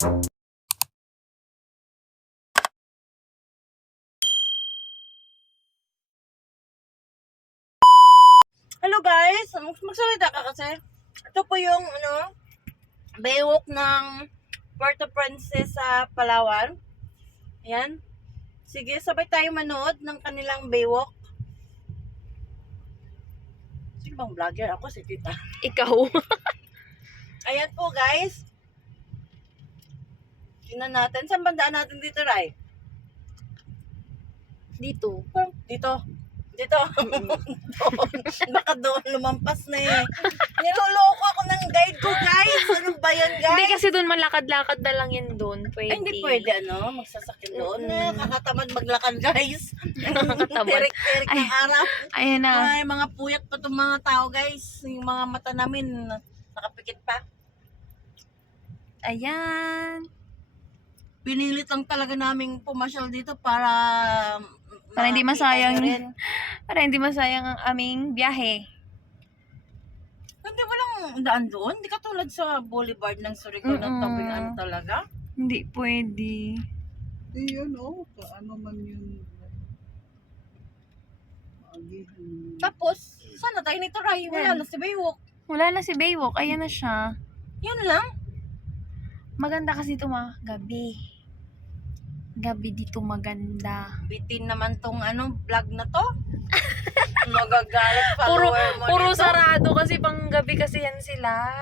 Hello guys, magsalita ka kasi. Ito po yung baywalk ng Puerto Princesa sa Palawan. Ayan. Sige, sabay tayo manood ng kanilang baywalk. Sino bang vlogger? Ako si Tita. Ikaw. Ayan po guys. Tingnan natin. Saan bandaan natin dito, Rai? Dito. Dito. Dito. Doon. Baka doon lumampas na eh. Niloloko ako ng guide ko, guys. Ano ba yan, guys? Hindi kasi doon malakad-lakad na lang yan doon. Pwede. Ay, hindi pwede, magsasakyan doon. Nakakatamad maglakad, guys. Nakakatamad. Terik-terik ng araw. Ayan na. Ay, mga puyat pa itong mga tao, guys. Yung mga mata namin, nakapikit pa. Ayan. Pinilit lang talaga naming pumasyal dito para Hindi makita masayang. nyo rin. Para hindi masayang ang aming biyahe. Hindi, walang daan doon. Hindi katulad sa boulevard ng Surigao ng tabing ano talaga. Hindi pwede. Yun, ano man yun. Tapos, sana tayo nito, Ray? Wala na si Baywalk. Wala na si Baywalk. Ayan na siya. Yun lang. Maganda kasi ito gabi. Gabi dito maganda. Bitin naman tong vlog na to. Magagalit Puro, follower mo puro nito. sarado kasi pang gabi kasi yan sila.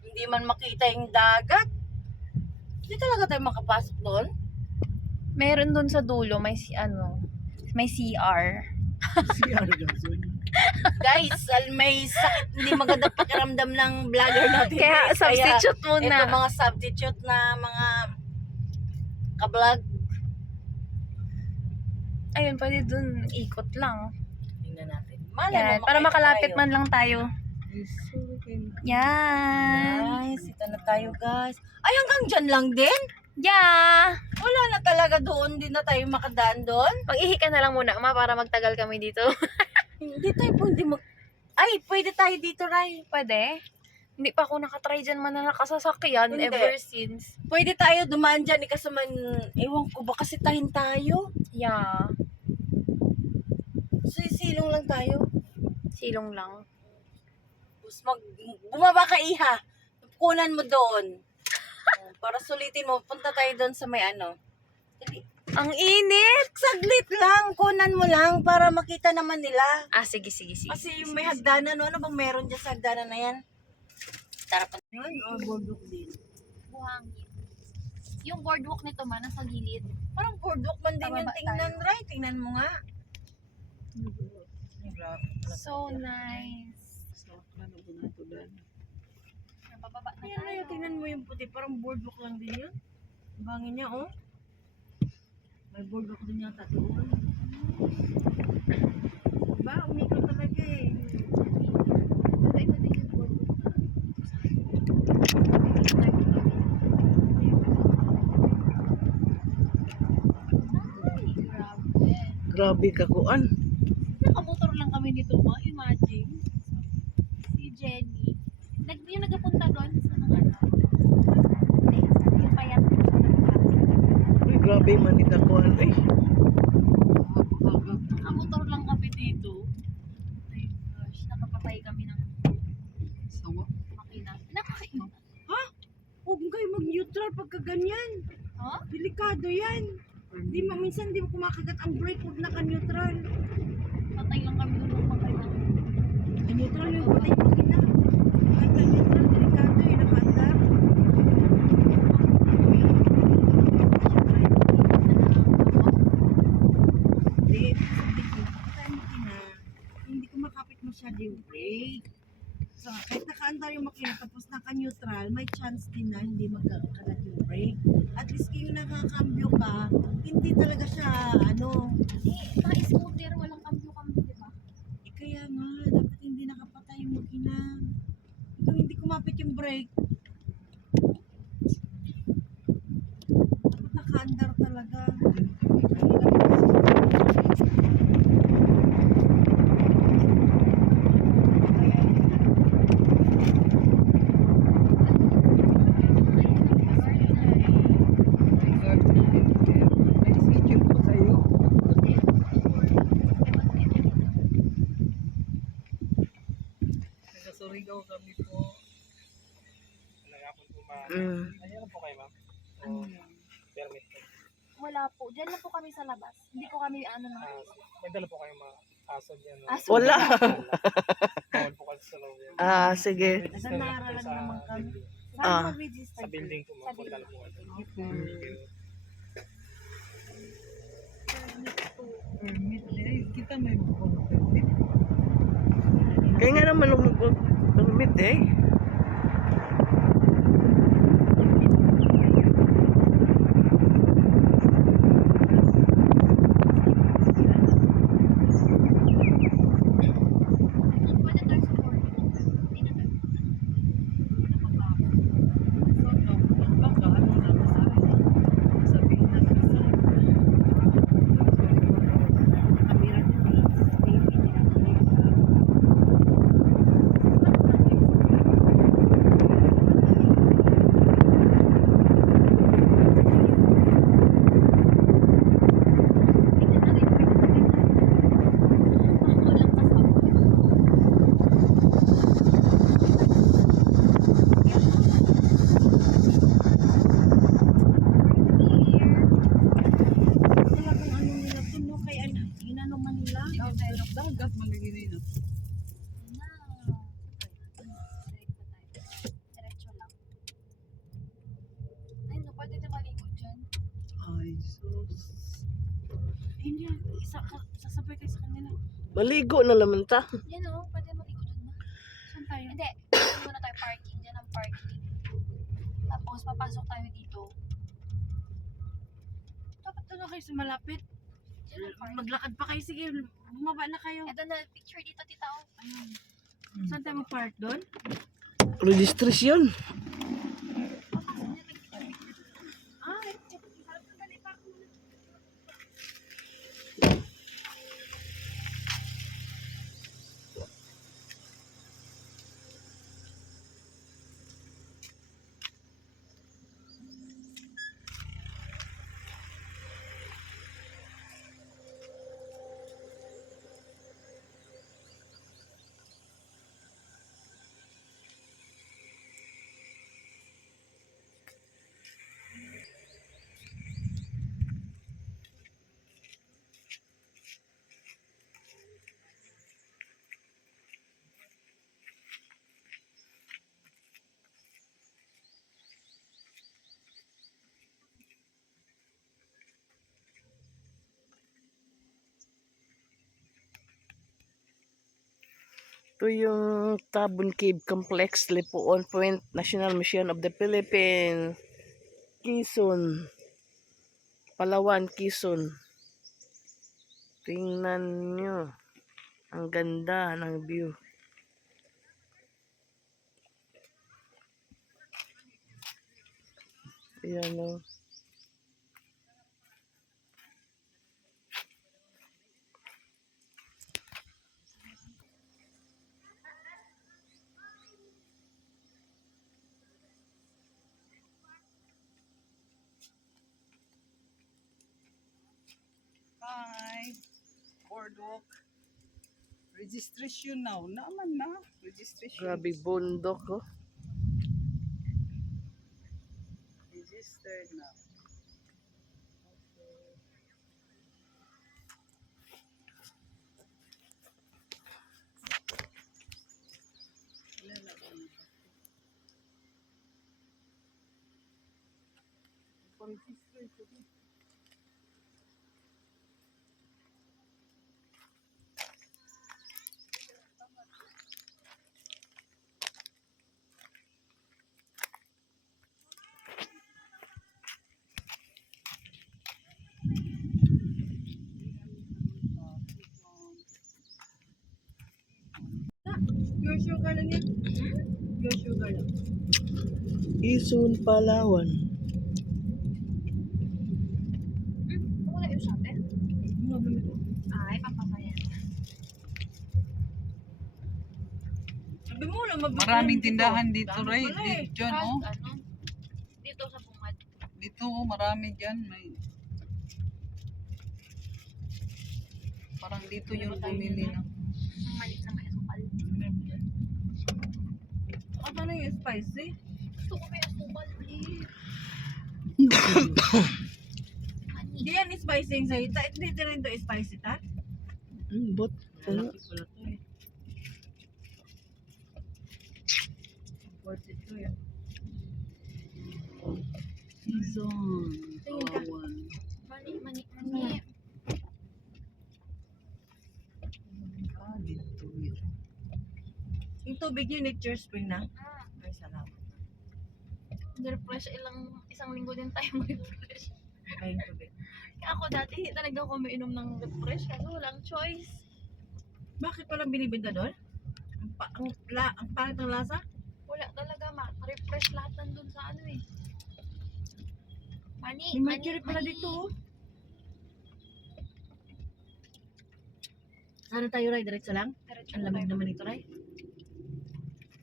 Hindi man makita yung dagat. Hindi talaga tayo makapasok doon. Meron doon sa dulo, may may CR. CR Gazon. Guys, may sakit, hindi maganda pakiramdam ng vlogger natin. Kaya guys. substitute Ito muna. mga substitute na mga ka-vlog. Ayun, pwede doon ikot lang. Tingnan natin. Malay Yan, mo, para makita makalapit tayo. man lang tayo. Yan. Guys, ito na tayo guys. Ay, hanggang dyan lang din? Yeah. Wala na talaga doon. Hindi na tayo makadaan doon. Mag-ihi ka na lang muna, para magtagal kami dito. Hindi tayo pwede Ay, pwede tayo dito, Ray. Pwede? Hindi pa ako nakatry dyan man na nakasasakyan Hindi. ever since. Pwede tayo dumaan dyan. Ikasaman, ewan ko ba kasi tahin tayo. Yeah. Silong lang tayo. Silong lang. Tapos bumaba ka, Iha. Kunan mo doon. Para sulitin mo. Punta tayo doon sa may Dali. Ang init! Saglit lang. Kunan mo lang para makita naman nila. Sige. Kasi yung may hagdanan, ano bang meron dyan sa hagdanan na yan? Tara pa. Yun, boardwalk din. Buhangin. Yung boardwalk nito man, nasa gilid. Parang boardwalk man din yung Pababa tingnan, Ray. Tingnan mo nga. So nice. Napababa na Ayan, Ray, tingnan mo yung puti. Parang boardwalk lang din yun. Bangin niya, May boardwalk din yata doon. Diba? Umikot talaga eh. Iba din yung boardwalk. Grabe ka kuan. Nakamotor lang kami nito, imagine. Si Jenny. Yung nagpunta doon sa yung payat. Uy, grabe man ni ka kuan. Ay. Nakamotor lang kami dito. Ay gosh, nakapatay kami ng Sawa. makina. Nakakainom. Huwag kayo mag-neutral pagka ganyan. Ha? Delikado yan. Minsan di mo kumakagat ang brake, huwag naka-neutral. Patay lang kami doon ng patay ng Neutral yung patay mo kina. Kahit na neutral, delikado eh, nakaandar. Hindi ko makapit masyado yung brake. So, kahit nakaandar yung makina tapos naka-neutral, may chance din na hindi magkakagat yung brake. At least kung nakakambyo ka, hindi talaga siya, mga scooter, walang kambyo-kambyo, di ba? kaya nga, dapat hindi nakapatay yung makina. Kung hindi kumapit yung brake, dapat naka-andar talaga. Ayan po kayo, ma'am. Ano yan? Permit po. Wala po. Diyan lang po kami sa labas. Hindi po kami ano na. May dala po kayong mga aso dyan. no? Aso. Wala. Bawal po kasi sa loob yan. Sige. Register lang po Nag-aaralan sa naman kami. building. Saan mag-register? Sa building po, Sa ma'am. Punta building. lang po kayo. Permit eh. Kita may permit. Kaya nga naman mag-permit eh. Pwede tayo sa board. Hindi na tayo. Baka ano na masabi. Sabihin na isa. Kamera niya pala. Baby niya. Tingnan natin. Ako lang kasama. Talagang ano nila to, no? Kaya inano man nila. Dagat maliginin na. Diretso lang. Ay, no, pwede na maligo dyan. Ay, sus. Hindi, sasabay tayo sa kanila. Maligo na naman ta. Yan o, pwede maligo dyan na. Saan tayo? Hindi, muna tayo parking. Dyan ang parking. Tapos, papasok tayo dito. Dapat doon na kayo sa malapit. Dyan ang parking. Maglakad pa kayo. Sige, bumaba na kayo. Ito na, picture dito, tita. Oh. Saan tayo mag-park doon? Registration. Papasok niya, nag-picture. Ah, Harap na dali, park muna. Ito yung Tabon Cave Complex, Lipuon Point, National Museum of the Philippines, Quezon, Palawan, Quezon. Tingnan nyo. Ang ganda ng view. Ayan o. Hi. Boardwalk. Registration now. Naman na. Registration. Grabe bundok oh. Registered now. Your sugar lang yan. Your sugar lang. Quezon, Palawan. Wala yung shuttle. Ay, papasayan. Sabi mo lang, mabibili Maraming dito. tindahan dito, Dami Ray. pala eh. Dyan, oh. Ano? Dito sa bungad. Dito, oh, marami dyan. May... Parang dito yung bumili ng... Ang malit na may asukal. Ano yung spicy? Gusto ko may asukal, please. Mani. Hindi yan spicy yung sa'yo. Hindi rin to spicy, ta? But, Malaki pala to eh. Worth it to yan. season. Tingin ka. Kawan. Mani. Ah, dito yun. Yung tubig yun, nature spring na. Ah, Ay, salamat. refresh isang linggo din tayo mag-refresh. Ay, yung tubig. Kaya ako dati hindi talaga ako umiinom ng refresh kasi walang choice. Bakit palang binibenta doon? Ang pangit ng lasa? Wala talaga refresh lahat nandun sa ano eh. Mani, May mercury pala dito. Oh. Ano tayo, Ray? Diretso lang? Diretso Ang na lamig tayo. naman ito, Ray.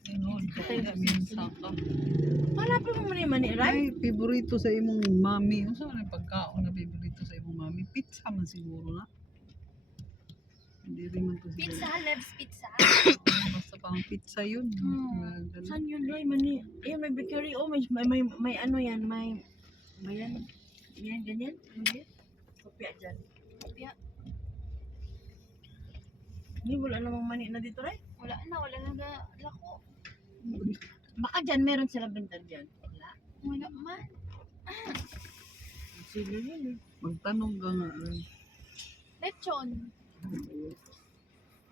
Ayun, kaya minsan ka. Hanapin mo muna yung mani, Ray. Ay, favorito sa imong mami. Ano sa mga pagkaon na favorito sa imong mami? Pizza man siguro na. Hindi rin man to Pizza, loves pizza. Basta pang pizza yun. Ganun. Saan yun, Ray? Mani. Ayan, may bakery. Oh, may ano yan. May yan. Yan, ganyan. Ano ba yan? Kopya dyan. Kopya. Hindi, wala namang mani na dito, Ray. Wala na lako. Baka dyan, meron silang benta dyan. Wala. Wala man. Sila yun eh. Magtanong ka nga. Lechon.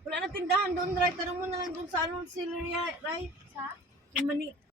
Wala na tindahan doon, Ray. Tanong mo na lang doon sa ano, sila, Ray. Sa? Yung mani.